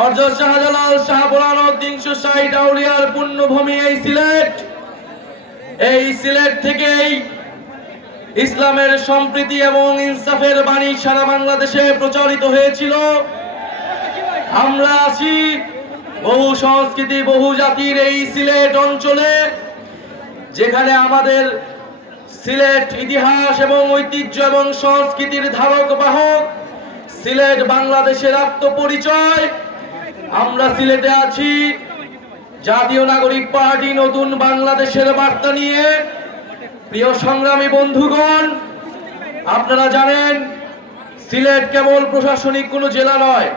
হযরত শাহজালাল শাহপুরানো ৩৬০ আউলিয়ার পুণ্যভূমি এই সিলেট থেকেই ইসলামের সম্প্রীতি এবং ইনসাফের বাণী সারা বাংলাদেশে প্রচারিত হয়েছিল। আমরা আছি বহু সংস্কৃতি বহু জাতির এই সিলেট অঞ্চলে, যেখানে আমাদের সিলেট ইতিহাস এবং ঐতিহ্য এবং সংস্কৃতির ধারক বাহক। সিলেট বাংলাদেশের আত্মপরিচয়। আমরা সিলেটে আছি জাতীয় নাগরিক পার্টি নতুন বাংলাদেশের বার্তা নিয়ে। প্রিয় সংগ্রামী বন্ধুগণ, আপনারা জানেন সিলেট কেবল প্রশাসনিক কোনো জেলা নয়।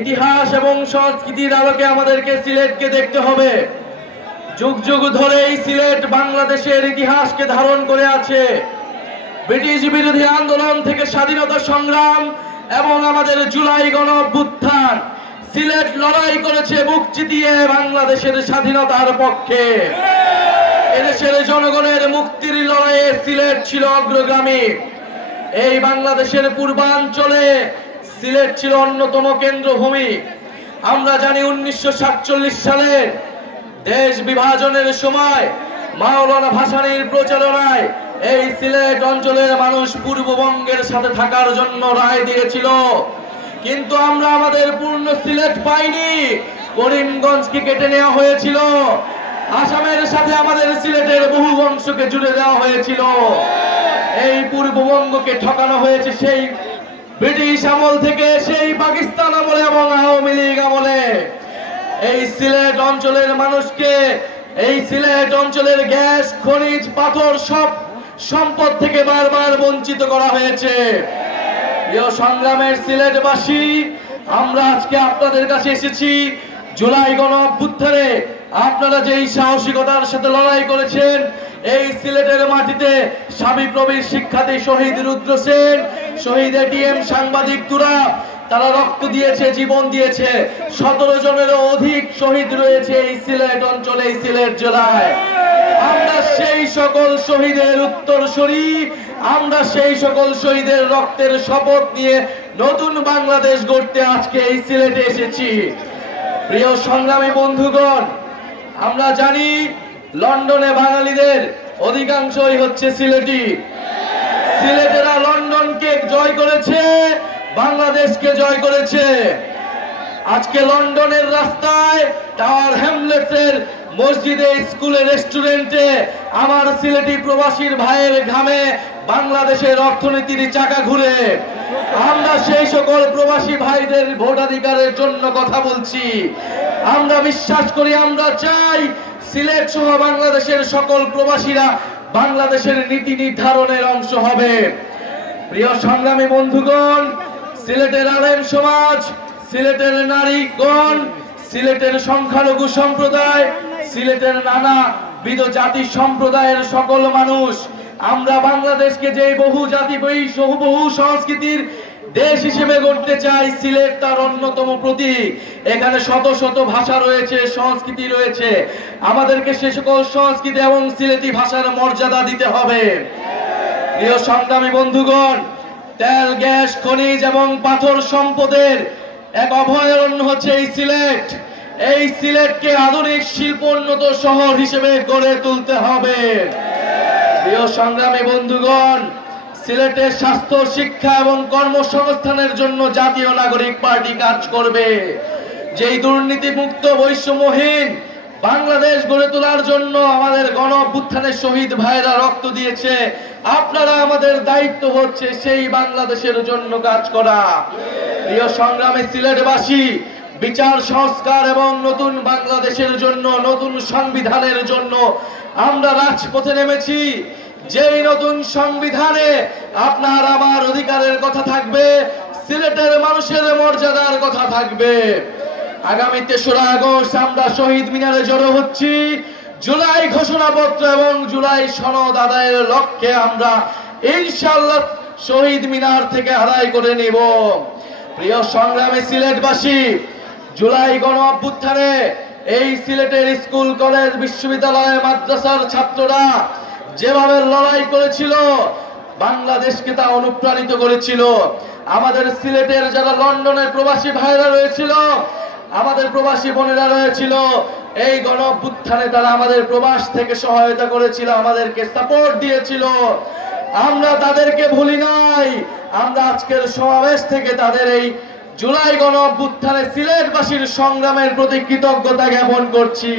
ইতিহাস এবং সংস্কৃতির আলোকে আমাদেরকে সিলেটকে দেখতে হবে। যুগ যুগ ধরে এই সিলেট বাংলাদেশের ইতিহাসকে ধারণ করে আছে। ব্রিটিশ বিরোধী আন্দোলন থেকে স্বাধীনতা সংগ্রাম এবং আমাদের জুলাই গণ অভ্যুত্থান, সিলেট লড়াই করেছে বুক চিতিয়ে বাংলাদেশের স্বাধীনতার পক্ষে। এদেশের জনগণের মুক্তির লড়াইয়ে সিলেট ছিল অগ্রগামী। এই বাংলাদেশের পূর্বাঞ্চলে সিলেট ছিল অন্যতম কেন্দ্রভূমি। আমরা জানি 1947 সালের দেশ বিভাজনের সময় মাওলানা ভাসানীর প্রচারণায় এই সিলেট অঞ্চলের মানুষ পূর্ববঙ্গের সাথে থাকার জন্য রায় দিয়েছিল। কিন্তু আমরা আমাদের পূর্ণ সিলেট পাইনি। করিমগঞ্জকে কেটে নেওয়া হয়েছিল। আসামের সাথে আমাদের সিলেটের বহু অংশকে জুড়ে দেওয়া হয়েছিল। এই পূর্ববঙ্গকে ঠকানো হয়েছে সেই ব্রিটিশ আমল থেকে, সেই পাকিস্তান আমলে এবং আওয়ামী লীগ আমলে। এই সিলেট অঞ্চলের মানুষকে, এই সিলেট অঞ্চলের গ্যাস খনিজ পাথর সব সম্পদ থেকে বারবার বঞ্চিত করা হয়েছে। প্রিয় সংগ্রামের সিলেটবাসী, আমরা আজকে আপনাদের কাছে এসেছি জুলাই গণ অভ্যুত্থানে আপনারা যেই সাহসিকতার সাথে লড়াই করেছেন। এই সিলেটের মাটিতে সাবিপ্রবির শিক্ষার্থী শহীদ রুদ্র সেন, শহীদ এটিএম সাংবাদিক তুরা, তারা রক্ত দিয়েছে, জীবন দিয়েছে। 17 জনেরও অধিক শহীদ রয়েছে এই সিলেট অঞ্চলে, এই সিলেট জেলায়। আমরা সেই সকল শহীদের উত্তরসূরি, আমরা সেই সকল শহীদের রক্তের শপথ নিয়ে নতুন বাংলাদেশ গড়তে আজকে এই সিলেটে এসেছি। প্রিয় সংগ্রামী বন্ধুগণ, আমরা জানি লন্ডনে বাঙালিদের অধিকাংশই হচ্ছে সিলেটি। সিলেটেরা লন্ডনকে জয় করেছে, বাংলাদেশকে জয় করেছে। আজকে লন্ডনের রাস্তায়, টাওয়ার হ্যামলেটসের মসজিদে, স্কুলে, রেস্টুরেন্টে আমার সিলেটি প্রবাসীর ভাইয়ের ঘামে বাংলাদেশের অর্থনীতির চাকা ঘুরে। আমরা সেই সকল প্রবাসী ভাইদের ভোটাধিকারের জন্য কথা বলছি। আমরা বিশ্বাস করি, আমরা চাই সিলেট সহ বাংলাদেশের সকল প্রবাসীরা বাংলাদেশের নীতি নির্ধারণের অংশ হবে। প্রিয় সংগ্রামী বন্ধুগণ, সিলেটের আলেম সমাজ, সিলেটের নারীগণ, সিলেটের সংখ্যালঘু সম্প্রদায়, সিলেটের নানাবিধ জাতি সম্প্রদায়ের সকল মানুষ, আমরা বাংলাদেশকে যে বহু জাতি বহু সংস্কৃতির দেশ হিসেবে গড়তে চাই। সিলেট তার অন্যতম প্রতীক। এখানে শত শত ভাষা রয়েছে, সংস্কৃতি রয়েছে। আমাদেরকে সে সকল সংস্কৃতি এবং সিলেটি ভাষার মর্যাদা দিতে হবে। প্রিয় সংগ্রামী বন্ধুগণ, তেল, গ্যাস, খনিজ এবং পাথর সম্পদের এক অভয়ারণ্য হচ্ছে এই সিলেট। এই সিলেটকে আধুনিক শিল্পোন্নত শহর হিসেবে গড়ে তুলতে হবে। প্রিয় সংগ্রামী বন্ধুগণ, সিলেটের স্বাস্থ্য, শিক্ষা এবং কর্মসংস্থানের জন্য জাতীয় নাগরিক পার্টি কাজ করবে। যেই দুর্নীতিমুক্ত বৈষম্যহীন বাংলাদেশ গড়ে তোলার জন্য আমাদের গণ অভ্যুত্থানের শহীদ ভাইরা রক্ত দিয়েছে। আপনারা, আমাদের দায়িত্ব হচ্ছে সেই বাংলাদেশের জন্য কাজ করা। প্রিয় সংগ্রামী সিলেটবাসী, বিচার সংস্কার এবং নতুন বাংলাদেশের জন্য, নতুন সংবিধানের জন্য আমরা রাজপথে নেমেছি। যেই নতুন সংবিধানে আপনার আমার অধিকারের কথা থাকবে, সিলেটের মানুষের মর্যাদার কথা থাকবে। আগামী 3রা আগস্ট আমরা শহীদ মিনারে জড়ো হচ্ছি। জুলাই ঘোষণাপত্র এবং জুলাই সনদ আদায়ের লক্ষ্যে আমরা ইনশাআল্লাহ শহীদ মিনার থেকে আদায় করে নেব। প্রিয় সংগ্রামী সিলেটবাসী, জুলাই গণ অভ্যুত্থানে এই সিলেটের স্কুল, কলেজ, বিশ্ববিদ্যালয়, মাদ্রাসার ছাত্ররা যেভাবে লড়াই করেছিল, বাংলাদেশকে তা অনুপ্রাণিত করেছিল। আমাদের সিলেটের যারা লন্ডনের প্রবাসী ভাইরা রয়েছিল, আমাদের প্রবাসী বোনেরা রয়েছিল, এই গণ অভ্যুত্থানে তারা আমাদের প্রবাস থেকে সহায়তা করেছিল, আমাদেরকে সাপোর্ট দিয়েছিল। আমরা তাদেরকে ভুলি নাই। আমরা আজকের সমাবেশ থেকে তাদের এই জুলাই গণ অভ্যুত্থানে সিলেটবাসীর সংগ্রামের প্রতি কৃতজ্ঞতা জ্ঞাপন করছি।